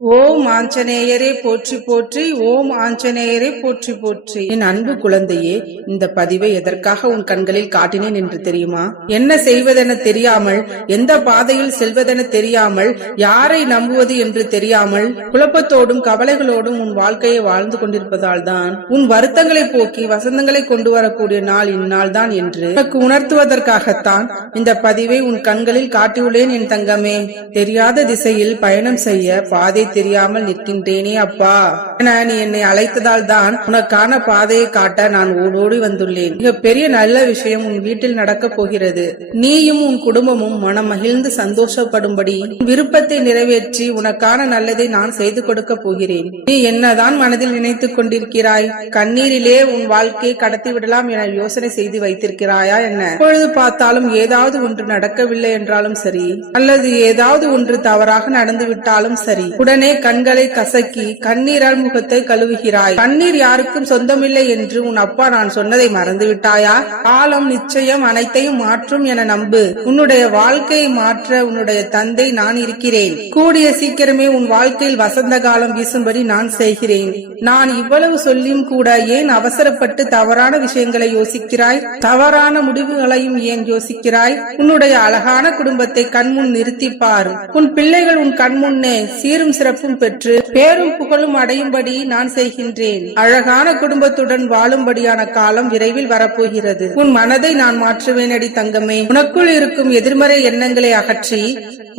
ஓம் ஆஞ்சநேயரே போற்றி போற்றி. ஓம் ஆஞ்சநேயரே போற்றி போற்றி. என் அன்பு குழந்தையே, இந்த பதிவை எதற்காக உன் கண்களில் காட்டினேன் என்று தெரியுமா? என்ன செய்வதென தெரியாமல், எந்த பாதையில் செல்வதென தெரியாமல், யாரை நம்புவது என்று தெரியாமல், குழப்பத்தோடும் கவலைகளோடும் உன் வாழ்க்கையை வாழ்ந்து கொண்டிருப்பதால் தான் உன் வருத்தங்களை போக்கி வசந்தங்களை கொண்டு வரக்கூடிய நாள் இந்நாள் தான் என்று உனக்கு உணர்த்துவதற்காகத்தான் இந்த பதிவை உன் கண்களில் காட்டியுள்ளேன் என் தங்கமே. தெரியாத திசையில் பயணம் செய்ய பாதை தெரியாமல் நிற்கின்றேனே அப்பா என நீ என்னை அழைத்ததால் தான் உனக்கான பாதையை காட்ட நான் ஓடோடி வந்துள்ளேன். மிக பெரிய நல்ல விஷயம் உன் வீட்டில் நடக்கப் போகிறது. நீயும் உன் குடும்பமும் மனம் மகிழ்ந்து சந்தோஷப்படும்படி விருப்பத்தை நிறைவேற்றி உனக்கான நல்லதை நான் செய்து கொடுக்க போகிறேன். நீ என்னதான் மனதில் நினைத்துக் கொண்டிருக்கிறாய்? கண்ணீரிலே உன் வாழ்க்கையை கடத்தி விடலாம் என யோசனை செய்து வைத்திருக்கிறாயா என்ன? எப்பொழுது பார்த்தாலும் ஏதாவது ஒன்று நடக்கவில்லை என்றாலும் சரி, அல்லது ஏதாவது ஒன்று தவறாக நடந்து விட்டாலும் சரி, உடனே கண்களை கசக்கி கண்ணீரால் முகத்தை கழுவுகிறாய். கண்ணீர் யாருக்கும் சொந்தமில்லை என்று உன் அப்பா நான் சொன்னதை மறந்து விட்டாயா? காலம் நிச்சயம் அனைத்தையும் மாற்றும் என நம்பு. உன்னுடைய வாழ்க்கையை மாற்ற உன்னுடைய தந்தை நான் இருக்கிறேன். கூடிய சீக்கிரமே உன் வாழ்க்கையில் வசந்த காலம் வீசும்படி நான் செய்கிறேன். நான் இவ்வளவு சொல்லியும் கூட ஏன் அவசரப்பட்டு தவறான விஷயங்களை யோசிக்கிறாய்? தவறான முடிவுகளையும் ஏன் யோசிக்கிறாய்? உன்னுடைய அழகான குடும்பத்தை கண்முன் நிறுத்திப்பார். உன் பிள்ளைகள் உன் கண்முன்னே சீரும் சிறப்பும் பெற்று பேரும் புகழும் அடையும்படி நான் செய்கின்றேன். அழகான குடும்பத்துடன் வாழும்படியான காலம் விரைவில் வரப்போகிறது. உன் மனதை நான் மாற்றுவேனடி தங்கமே. உனக்குள் இருக்கும் எதிர்மறை எண்ணங்களை அகற்றி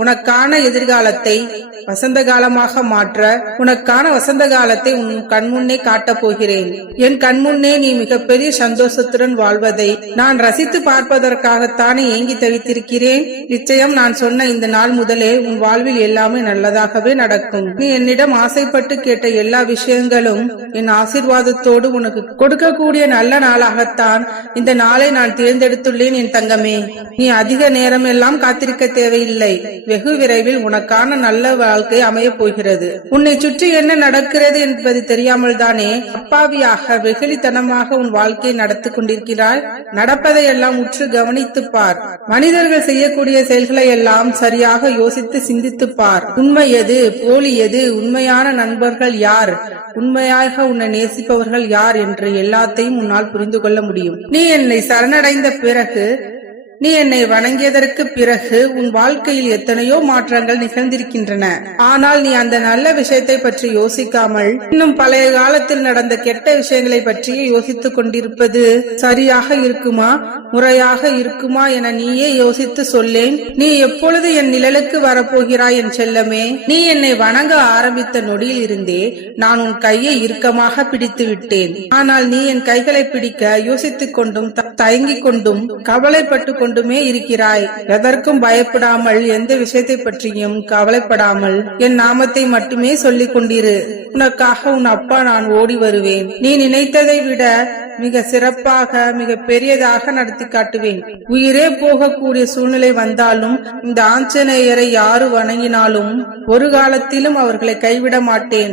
உனக்கான எதிர்காலத்தை வசந்த காலமாக மாற்ற, உனக்கான வசந்த காலத்தை உன் கண்முன்னே காட்டப் போகிறேன். என் கண்முன்னே நீ மிகப்பெரிய சந்தோஷத்துடன் வாழ்வதை நான் ரசித்து பார்ப்பதற்காகத்தானே ஏங்கி தவித்திருக்கிறேன். நிச்சயம் நான் சொன்ன இந்த நாள் முதலே உன் வாழ்வில் எல்லாமே நல்லதாகவே நடக்கும். நீ என்னிடம் ஆசைப்பட்டு கேட்ட எல்லா விஷயங்களும் என் ஆசீர்வாதத்தோடு உனக்கு கொடுக்கக்கூடிய நல்ல நாளாகத்தான் இந்த நாளை நான் தேர்ந்தெடுத்துள்ளேன் என் தங்கமே. நீ அதிக நேரம் எல்லாம் காத்திருக்க தேவையில்லை. வெகு விரைவில் உனக்கான நல்ல வாழ்க்கை அமைய போகிறது. உன்னை சுற்றி என்ன நடக்கிறது என்பது தெரியாமல் தானே அப்பாவியாக வெகுளித்தனமாக உன் வாழ்க்கையை நடத்தி கொண்டிருக்கிறாய். நடப்பதை எல்லாம் உற்று கவனித்து பார். மனிதர்கள் செய்யக்கூடிய செயல்களை எல்லாம் சரியாக யோசித்து சிந்தித்து பார். உண்மை எது, போலி எது, உண்மையான நண்பர்கள் யார், உண்மையாக உன்னை நேசிப்பவர்கள் யார் என்று எல்லாத்தையும் உன்னால் புரிந்து கொள்ள முடியும். நீ என்னை சரணடைந்த பிறகு, நீ என்னை வணங்கியதற்கு பிறகு உன் வாழ்க்கையில் எத்தனையோ மாற்றங்கள் நிகழ்ந்திருக்கின்றன. ஆனால் நீ அந்த நல்ல விஷயத்தை பற்றி யோசிக்காமல் இன்னும் பழைய காலத்தில் நடந்த கெட்ட விஷயங்களை பற்றி யோசித்துக் கொண்டிருப்பது சரியாக இருக்குமா, முறையாக இருக்குமா என நீயே யோசித்து சொல்லேன். நீ எப்பொழுது என் நிழலுக்கு வரப்போகிறாய் என் செல்லமே? நீ என்னை வணங்க ஆரம்பித்த நொடியில் இருந்தே நான் உன் கையை இறுக்கமாக பிடித்து விட்டேன். ஆனால் நீ என் கைகளை பிடிக்க யோசித்துக் கொண்டும் தயங்கிக் கொண்டும் கவலைப்பட்டு கொண்டுமே இருக்கிறாய். எதற்கும் பயப்படாமல், எந்த விஷயத்தை பற்றியும் கவலைப்படாமல் என் நாமத்தை மட்டுமே சொல்லிக் கொண்டிரு. உனக்காக உன் அப்பா நான் ஓடி வருவேன். நீ நினைத்ததை விட மிக சிறப்பாக, மிக பெரியதாக நடத்தி காட்டுவேன். உயிரே போகக்கூடிய சூழ்நிலை வந்தாலும் இந்த ஆஞ்சநேயரை யாரு வணங்கினாலும் ஒரு காலத்திலும் அவர்களை கைவிட மாட்டேன்.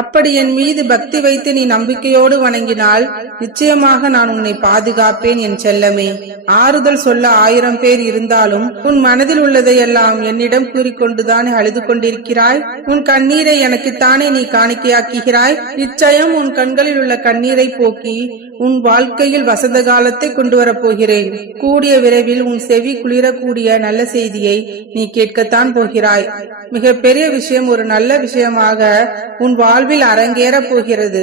அப்படி என் மீது பக்தி வைத்து நீ நம்பிக்கையோடு வணங்கினால் நிச்சயமாக நான் உன்னை பாதுகாப்பேன் என் செல்லமே. ஆறுதல் சொல்ல 1000 பேர் இருந்தாலும் உன் மனதில் உள்ளதையெல்லாம் என்னிடம் கூறிக்கொண்டுதானே அழுது கொண்டிருக்கிறாய். உன் கண்ணீரை எனக்குத்தானே நீ காணிக்கையாக்குகிறாய். நிச்சயம் உன் கண்களில் உள்ள கண்ணீரை போக்கி உன் வாழ்க்கையில் வசந்த காலத்தை கொண்டு வரப் போகிறேன். கூடிய விரைவில் உன் செவி குளிரக்கூடிய நல்ல செய்தியை நீ கேட்கத்தான் போகிறாய். மிக பெரிய விஷயம், ஒரு நல்ல விஷயமாக உன் வாழ்வில் அரங்கேற போகிறது.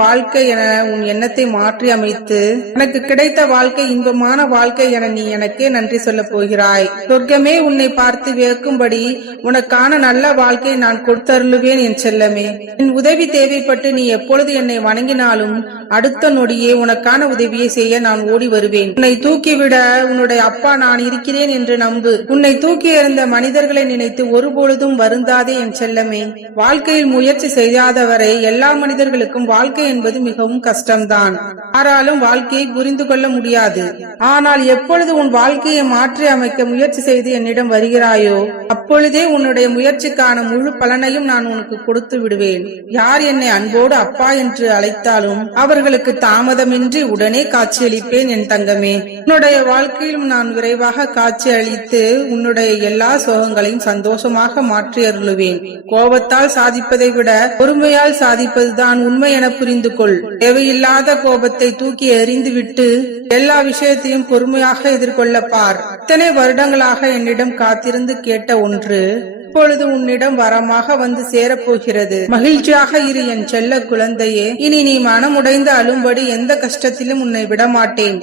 வாழ்க்கை என உன் எண்ணத்தை மாற்றி அமைத்து எனக்கு கிடைத்த வாழ்க்கை இன்பமான வாழ்க்கை என நீ எனக்கே நன்றி சொல்ல போகிறாய். சொர்க்கமே உன்னை பார்த்து வியக்கும்படி உனக்கான நல்ல வாழ்க்கையை நான் கொடுத்தருளுவேன் என் செல்லமே. என் உதவி தேவைப்பட்டு நீ எப்பொழுது என்னை வணங்கினாலும் அடுத்த நொடியே உனக்கான உதவியை செய்ய நான் ஓடி வருவேன். உன்னை தூக்கிவிட உன்னுடைய அப்பா நான் இருக்கிறேன் என்று நம்பு. உன்னை தூக்கி எறிந்த மனிதர்களை நினைத்து ஒருபொழுதும் வருந்தாதே என் செல்லமே. வாழ்க்கையில் முயற்சி செய்யாதவரை எல்லா மனிதர்களுக்கும் வாழ்க்கை என்பது மிகவும் கஷ்டம்தான். யாராலும் வாழ்க்கையை புரிந்து கொள்ள முடியாது. ஆனால் எப்பொழுது உன் வாழ்க்கையை மாற்றி அமைக்க முயற்சி செய்து என்னிடம் வருகிறாயோ அப்பொழுதே உன்னுடைய முயற்சிக்கான முழு பலனையும் நான் உனக்கு கொடுத்து விடுவேன். யார் என்னை அன்போடு அப்பா என்று அழைத்தாலும் அவர்களுக்கு தாமதமின்றி உடனே காட்சியளிப்பேன் என் தங்கமே. உன்னுடைய வாழ்க்கையிலும் நான் விரைவாக காட்சி அளித்து உன்னுடைய எல்லா சோகங்களையும் சந்தோஷமாக மாற்றி அருளுவேன். கோபத்தால் சாதிப்பதை விட பொறுமையால் சாதிப்பதுதான் உண்மை என புரிந்து கொள். தேவையில்லாத கோபத்தை தூக்கி எறிந்துவிட்டு எல்லா விஷயத்தையும் பொறுமையாக எதிர்கொள்ள பார். இத்தனை வருடங்களாக என்னிடம் காத்திருந்து கேட்ட ஒன்று இப்பொழுது உன்னிடம் வரமாக வந்து சேரப்போகிறது. மகிழ்ச்சியாக இரு என் செல்ல குழந்தையே. இனி நீ மனமுடைந்து அழும்படி எந்த கஷ்டத்திலும் உன்னை விடமாட்டேன்.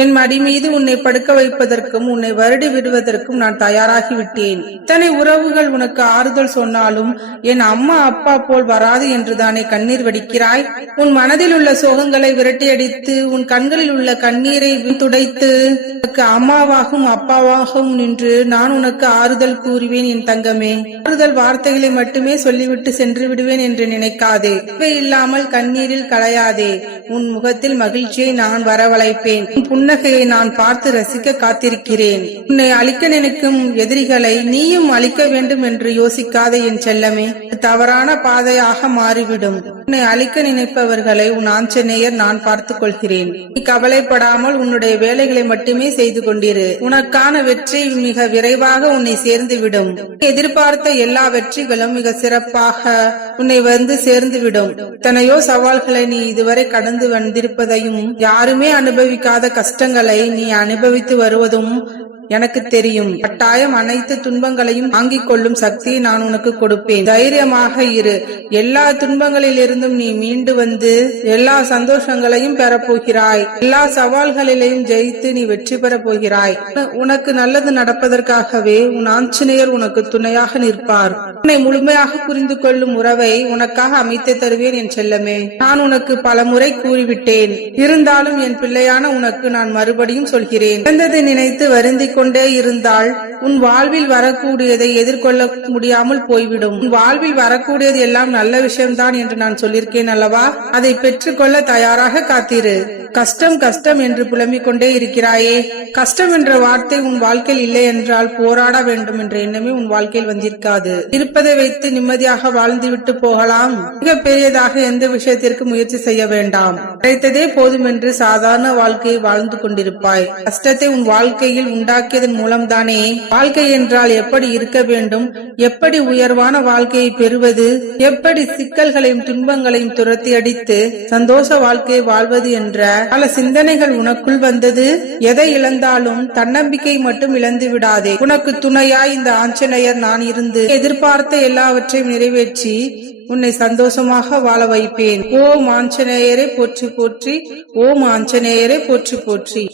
என் மடி மீது உன்னை படுக்க வைப்பதற்கும் உன்னை வருடி விடுவதற்கும் நான் தயாராகிவிட்டேன். இத்தனை உறவுகள் உனக்கு ஆறுதல் சொன்னாலும் என் அம்மா அப்பா போல் வராது என்றுதானே கண்ணீர் வடிக்கிறாய். உன் மனதில் உள்ள சோகங்களை விரட்டியடித்து உன் கண்களில் உள்ள கண்ணீரை துடைத்து உனக்கு அம்மாவாகவும் அப்பாவாகவும் நின்று நான் உனக்கு ஆறுதல் கூறுவேன் என் தங்கமே. ஆறுதல் வார்த்தைகளை மட்டுமே சொல்லிவிட்டு சென்று விடுவேன் என்று நினைக்காதே. இல்லாமல் கண்ணீரில் களையாதே. உன் முகத்தில் மகிழ்ச்சியை நான் வரவழைப்பேன். உன் புன்னகையை நான் பார்த்து ரசிக்க காத்திருக்கிறேன். உன்னை அழிக்க நினைக்கும் எதிரிகளை நீயும் அழிக்க வேண்டும் என்று யோசிக்காதே என் செல்லமே. தவறான பாதையாக மாறிவிடும். உன்னை அழிக்க நினைப்பவர்களை உன் ஆஞ்சநேயர் நான் பார்த்துக் கொள்கிறேன். நீ கவலைப்படாமல் உன்னுடைய வேலைகளை மட்டுமே செய்து கொண்டிரு. உனக்கான வெற்றி மிக விரைவாக உன்னை சேர்ந்துவிடும். எதிர்பார்த்த எல்லா வெற்றிகளும் மிக சிறப்பாக உன்னை வந்து சேர்ந்துவிடும். எத்தனையோ சவால்களை நீ இதுவரை கடந்து வந்திருப்பதையும் யாருமே அனுபவிக்காத கஷ்டங்களை நீ அனுபவித்து வருவதும் எனக்கு தெரியும். கட்டாயம் அனைத்து துன்பங்களையும் தாங்கிக் கொள்ளும் சக்தியை நான் உனக்கு கொடுப்பேன். தைரியமாக இரு. எல்லா துன்பங்களில் இருந்தும் நீ மீண்டு வந்து எல்லா சந்தோஷங்களையும் பெறப்போகிறாய். எல்லா சவால்களிலையும் ஜெயித்து நீ வெற்றி பெறப் போகிறாய். உனக்கு நல்லது நடப்பதற்காகவே உன் ஆஞ்சநேயர் உனக்கு துணையாக நிற்பார். உன்னை முழுமையாக புரிந்து கொள்ளும் உறவை உனக்காக அமைத்து தருவேன் என் செல்லமே. நான் உனக்கு பல முறை கூறிவிட்டேன். இருந்தாலும் என் பிள்ளையான உனக்கு நான் மறுபடியும் சொல்கிறேன். இழந்ததை நினைத்து வருந்தி கொண்டே இருந்தால் உன் வாழ்வில் வரக்கூடியதை எதிர்கொள்ள முடியாமல் போய்விடும். உன் வாழ்வில் வரக்கூடியது எல்லாம் நல்ல விஷயம்தான் என்று நான் சொல்லியிருக்கேன் அல்லவா? அதை பெற்றுக்கொள்ள தயாராக காத்திரு. கஷ்டம் கஷ்டம் என்று புலம்பிக் கொண்டே இருக்கிறாயே. கஷ்டம் என்ற வார்த்தை உன் வாழ்க்கையில் இல்லை என்றால் போராட வேண்டும் என்ற எண்ணமே உன் வாழ்க்கையில் வந்திருக்காது. இருப்பதை வைத்து நிம்மதியாக வாழ்ந்துவிட்டு போகலாம். மிக பெரியதாக எந்த விஷயத்திற்கு முயற்சி செய்ய வேண்டாம். கிடைத்ததே போதும் என்று சாதாரண வாழ்க்கையை வாழ்ந்து கொண்டிருப்பாய். கஷ்டத்தை உன் வாழ்க்கையில் உண்டாக்கியதன் மூலம்தானே வாழ்க்கை என்றால் எப்படி இருக்க வேண்டும், எப்படி உயர்வான வாழ்க்கையை பெறுவது, எப்படி சிக்கல்களையும் துன்பங்களையும் துரத்தி அடித்து சந்தோஷ வாழ்க்கையை வாழ்வது என்ற பல சிந்தனைகள் உனக்குள் வந்தது. எதை இழந்தாலும் தன்னம்பிக்கை மட்டும் இழந்து விடாதே. உனக்கு துணையாய் இந்த ஆஞ்சநேயர் நான் இருந்து எதிர்பார்த்த எல்லாவற்றையும் நிறைவேற்றி உன்னை சந்தோஷமாக வாழ வைப்பேன். ஓம் ஆஞ்சநேயரை போற்றி போற்றி. ஓம் ஆஞ்சநேயரை போற்றி போற்றி.